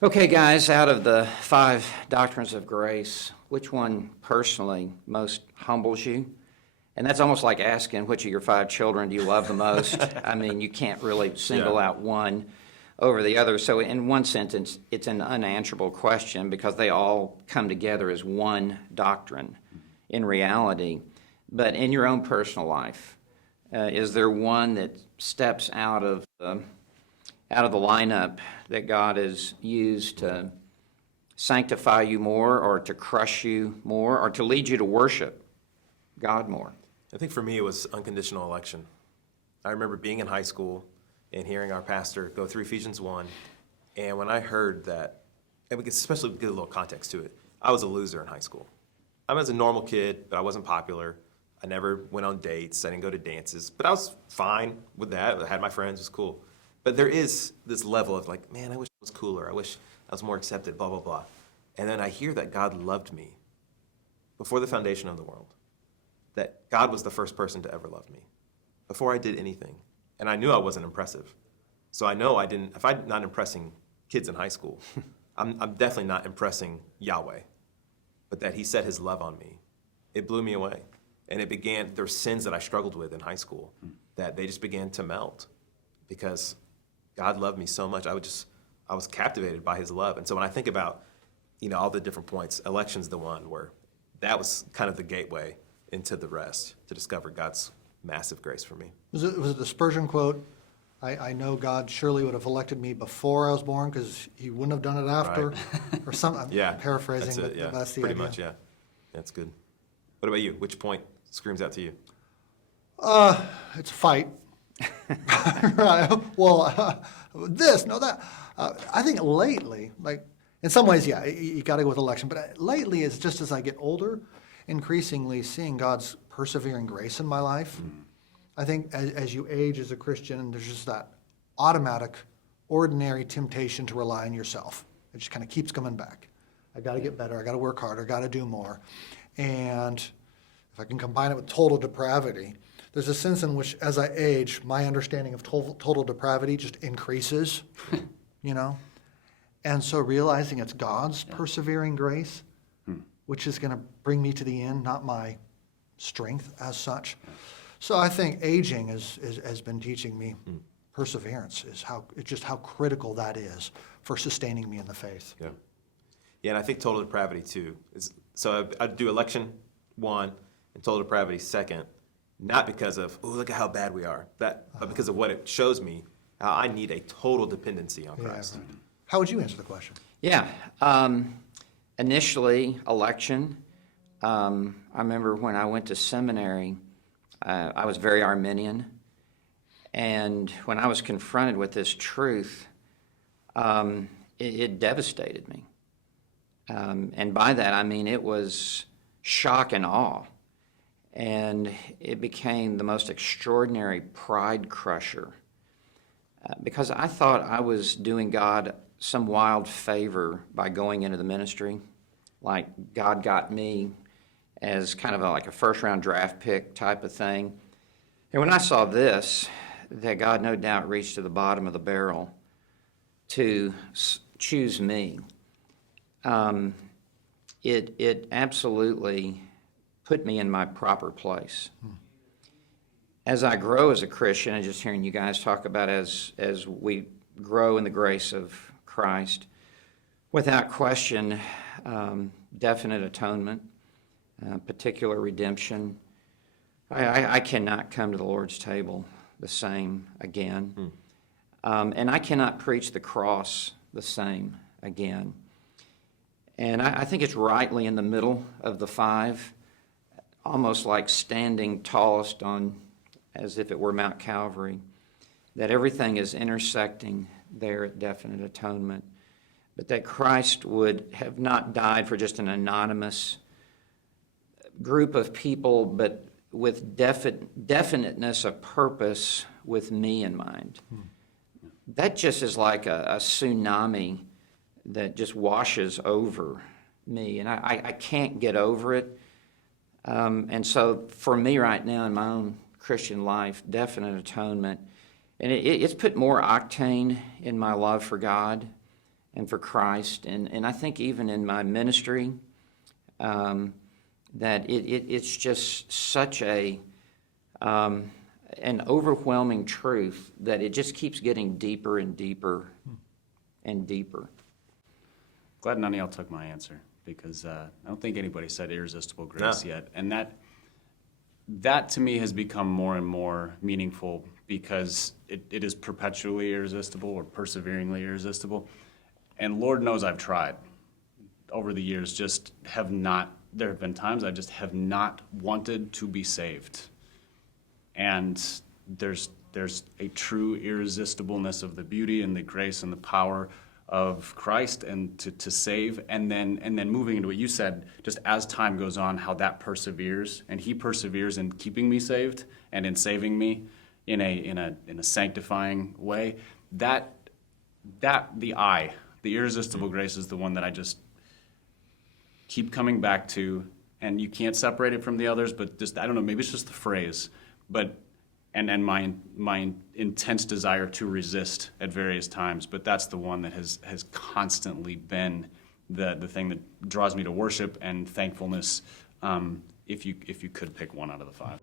Okay, guys, out of the 5 doctrines of grace, which one personally most humbles you? And that's almost like asking which of your 5 children do you love the most. I mean, you can't really single out one over the other. So in one sentence, it's an unanswerable question because they all come together as one doctrine in reality. But in your own personal life, is there one that steps out of the lineup that God has used to sanctify you more, or to crush you more, or to lead you to worship God more? I think for me it was unconditional election. I remember being in high school and hearing our pastor go through Ephesians 1, and when I heard that, and especially to get a little context to it, I was a loser in high school. I was a normal kid, but I wasn't popular. I never went on dates. I didn't go to dances, but I was fine with that. I had my friends. It was cool. But there is this level of like, man, I wish I was cooler. I wish I was more accepted, blah, blah, blah. And then I hear that God loved me before the foundation of the world, that God was the first person to ever love me before I did anything. And I knew I wasn't impressive. So I know if I'm not impressing kids in high school, I'm definitely not impressing Yahweh. But that he set his love on me, it blew me away. And it began, there were sins that I struggled with in high school that they just began to melt because God loved me so much. I was captivated by his love. And so when I think about, all the different points, election's the one where that was kind of the gateway into the rest to discover God's massive grace for me. Was it the Spurgeon quote? I know God surely would have elected me before I was born because he wouldn't have done it after, Right. or something. Yeah, I'm paraphrasing, that's it, but that's the pretty idea. much, yeah. That's good. What about you? Which point screams out to you? It's a fight. Right. Well, this, no, that. I think lately, like in some ways, yeah, you got to go with election. But lately, it's just as I get older, increasingly seeing God's persevering grace in my life. I think as you age as a Christian, there's just that automatic, ordinary temptation to rely on yourself. It just kind of keeps coming back. I got to get better. I got to work harder. I got to do more. And if I can combine it with total depravity, there's a sense in which, as I age, my understanding of total depravity just increases, And so realizing it's God's persevering grace, which is going to bring me to the end, not my strength as such. So I think aging has been teaching me perseverance, just how critical that is for sustaining me in the faith. Yeah. Yeah, and I think total depravity, too. So I'd do election 1 and total depravity 2nd, not because of, look at how bad we are, but because of what it shows me, how I need a total dependency on Christ. Yeah. How would you answer the question? Yeah. Initially, election. I remember when I went to seminary, I was very Arminian. And when I was confronted with this truth, it devastated me. And by that, I mean it was shock and awe. And it became the most extraordinary pride crusher because I thought I was doing God some wild favor by going into the ministry. Like God got me as kind of like a first-round draft pick type of thing. And when I saw this, that God no doubt reached to the bottom of the barrel to choose me, it absolutely put me in my proper place. As I grow as a Christian, and just hearing you guys talk about as we grow in the grace of Christ, without question, definite atonement, particular redemption. I cannot come to the Lord's table the same again. And I cannot preach the cross the same again. And I think it's rightly in the middle of the 5, almost like standing tallest on, as if it were Mount Calvary, that everything is intersecting there at definite atonement, but that Christ would have not died for just an anonymous group of people, but with definiteness of purpose with me in mind. That just is like a tsunami that just washes over me, and I can't get over it. And so for me right now in my own Christian life, definite atonement, and it's put more octane in my love for God and for Christ. And I think even in my ministry, that it's just such an overwhelming truth that it just keeps getting deeper and deeper and deeper. Glad none of y'all took my answer, because I don't think anybody said irresistible grace yet. And that to me has become more and more meaningful, because it is perpetually irresistible or perseveringly irresistible. And Lord knows I've tried over the years, just have not, there have been times I just have not wanted to be saved. And there's a true irresistibleness of the beauty and the grace and the power of Christ and to save, and then moving into what you said, just as time goes on, how that perseveres, and he perseveres in keeping me saved and in saving me in a sanctifying way. The irresistible grace is the one that I just keep coming back to, and you can't separate it from the others, but just, I don't know, maybe it's just the phrase, but and my intense desire to resist at various times, but that's the one that has constantly been the thing that draws me to worship and thankfulness, if you could pick one out of the five.